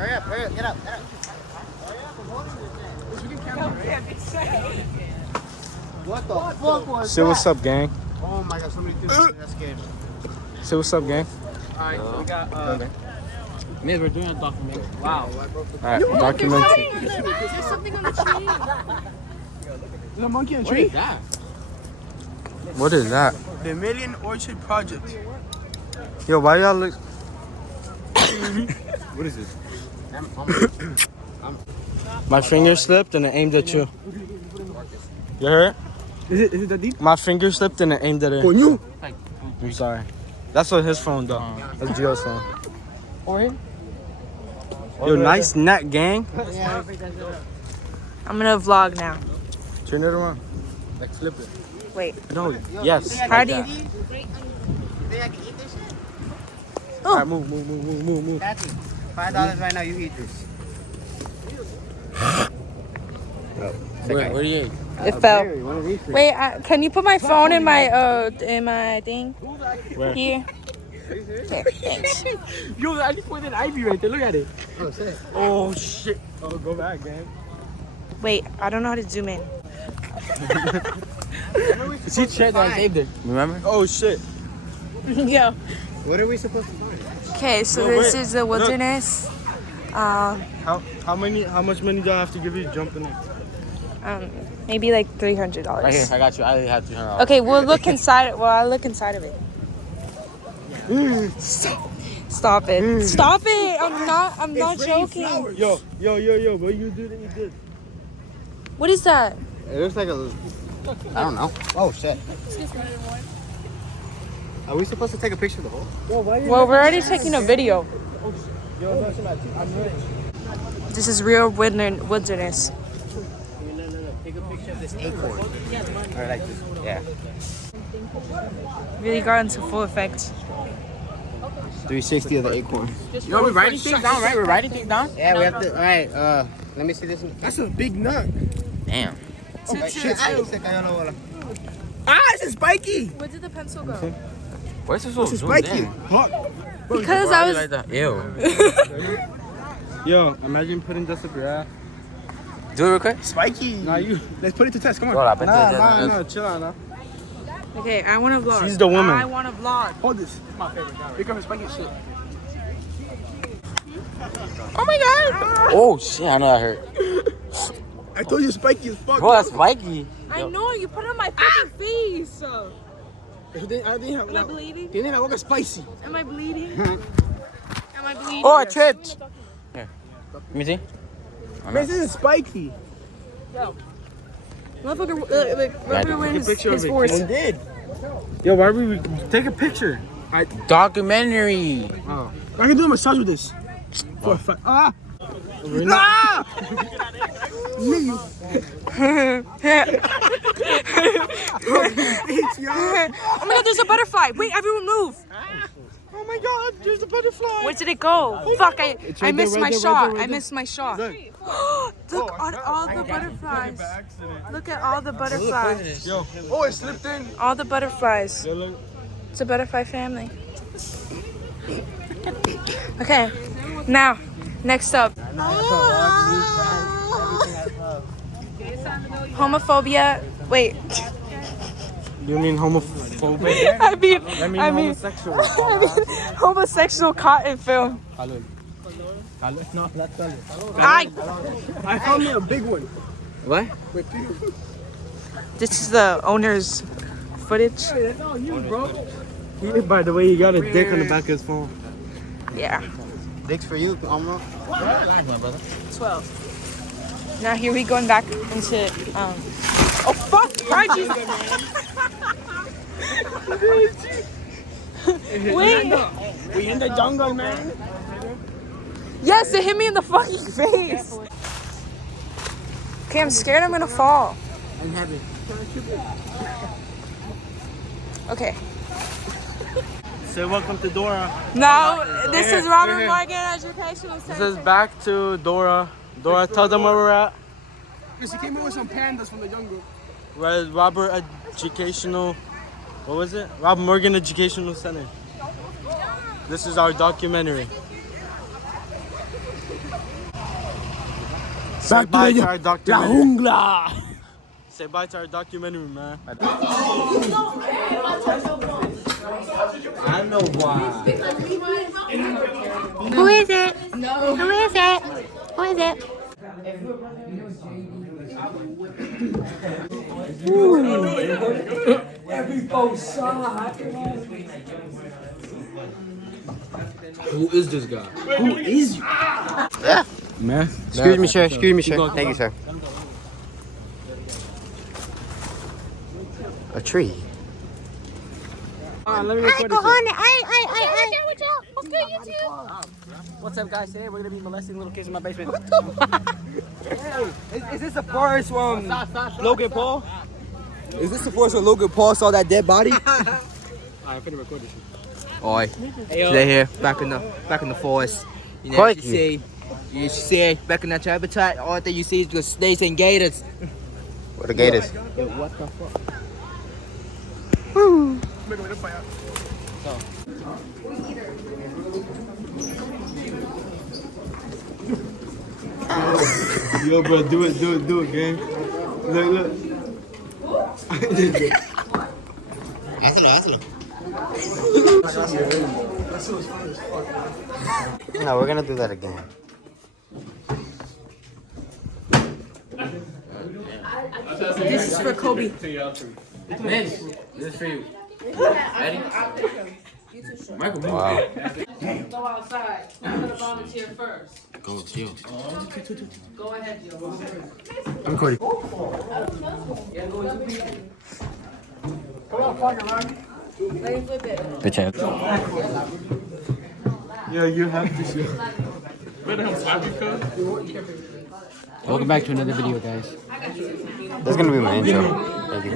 Hurry up, get up. What the fuck was Say what's up, gang. Oh my god, somebody threw me. That's scared. Say what's up, gang. Alright, we got Man, we're doing a documentary. Wow. Alright, documentary. There's something on the tree. There's a monkey on a tree. What is that? What is that? The Million Orchard Project. Yo, why y'all look? What is this? My finger slipped and it aimed at you. You heard? Is it that deep? My finger slipped and it aimed at it. On you? I'm sorry. That's what his phone though. That's Gio's phone. Or him? Yo, nice net, gang. I'm gonna vlog now. Turn it around. Like flip it. Wait. No. Yes. How do you? All right, move. That's it. $5 right now, you eat this. Where do you eat? It fell. Wait, can you put my phone in my thing? Where? Here. Here, thanks. Yo, I just put an ivy right there. Look at it. Oh, shit. Oh shit. Oh, go back, gang. Wait, I don't know how to zoom in. See the chair that I saved it. Remember? Oh shit. Yo. What are we supposed to find? Okay, so No, this wait. is the wilderness. How much money do I have to give you to jump in it? Maybe like $300. Right here, I got you. I had $200. Okay, we'll look inside. Well, I'll look inside of it. Stop it! Stop it! I'm not joking. Yo, what you do that you did? What is that? It looks like a... I don't know. Oh, shit. Are we supposed to take a picture of the hole? Well, we're already taking a video. This is real wilderness. No. Take a picture of this acorn. Or like this. Yeah. Really got into full effect. 360 of the acorn. Yo, we're writing things down, right? We're writing things down? Yeah, we have to... Alright, let me see this one. That's a big nut. Damn. Oh, shit. Ay, se cayó la bola. Ah, this is spiky. Where did the pencil go? Where's this so This is spiky. Because I was. like that. Ew. Yo, imagine putting this up your ass. Do it real quick. Spiky. Nah, you. Let's put it to test. Come on. Nah, chill out now. Okay, I want to vlog. She's the woman. I want to vlog. Hold this. It's my favorite guy. Here comes spiky shit. Oh my god! Oh shit, I know that hurt. I told you spiky as fuck. Bro, that's spiky. I know you put it on my fucking face. Am I bleeding? Tiene la boca spicy. Am I bleeding? Am I bleeding? Oh, I tripped. Here. Let me see. This is spiky. Motherfucker wins his horse. did. Yo, why we take a picture? Documentary. Oh. I can do a massage with this. For a fact. Ah! Ah! Oh my god, there's a butterfly. Wait, everyone move. Oh my god, there's a butterfly. Where did it go? Fuck, I missed my shot. I missed my shot. Look. Look at all the butterflies. Look at all the butterflies. Yo, Oh, it slipped in. All the butterflies. yo, look. It's a butterfly family. Okay, now, next up. Homophobia. Wait. You mean homophobic? I mean homosexual. homosexual cotton film. No, that's color. I found me a big one. What? This is the owner's footage. Hey, that's all you, bro. By the way, he got a dick on the back of his phone. Yeah. Dicks for you, Alma. 12. Now here we going back into oh fuck! Archie's. Wait. We in the jungle, man. Yes, it hit me in the fucking face. Okay, I'm scared I'm gonna fall. I'm happy. Okay. Say welcome to Dora. Now, this is Robert here. Morgan Educational Center. This is back to Dora. Dora, tell them where we're at. She came in with some pandas from the jungle. We're at Robert Educational. What was it? Rob Morgan Educational Center. This is our documentary. Say bye to our La documentary. jungla. Say bye to our documentary, man. I know why. Who is it? No. Who is it? Who is it? Who is this guy? Who is you? Man. Excuse me, sir. Excuse me, sir. Thank you, sir. A tree. Let me record this. What's up, guys? Today we're gonna be molesting little kids in my basement. Is this the forest from Logan Paul? Is this the forest where Logan Paul saw that dead body? Alright, I'm finna record this shit. Oi, today here, back in the forest. You know what you see, back in that habitat, all that you see is just snakes and gators. What are gators? What the fuck? Yo, bro, do it, gang. Look. Hazlo. No, we're gonna do that again. This is for Kobe. This is for you. Ready? Wow. Go outside. I'm gonna volunteer first. Go, chill. Go ahead, Joe. I'm recording. Bitch ass. Yeah, you have to show. Welcome back to another video, guys. That's gonna be my intro. Thank you.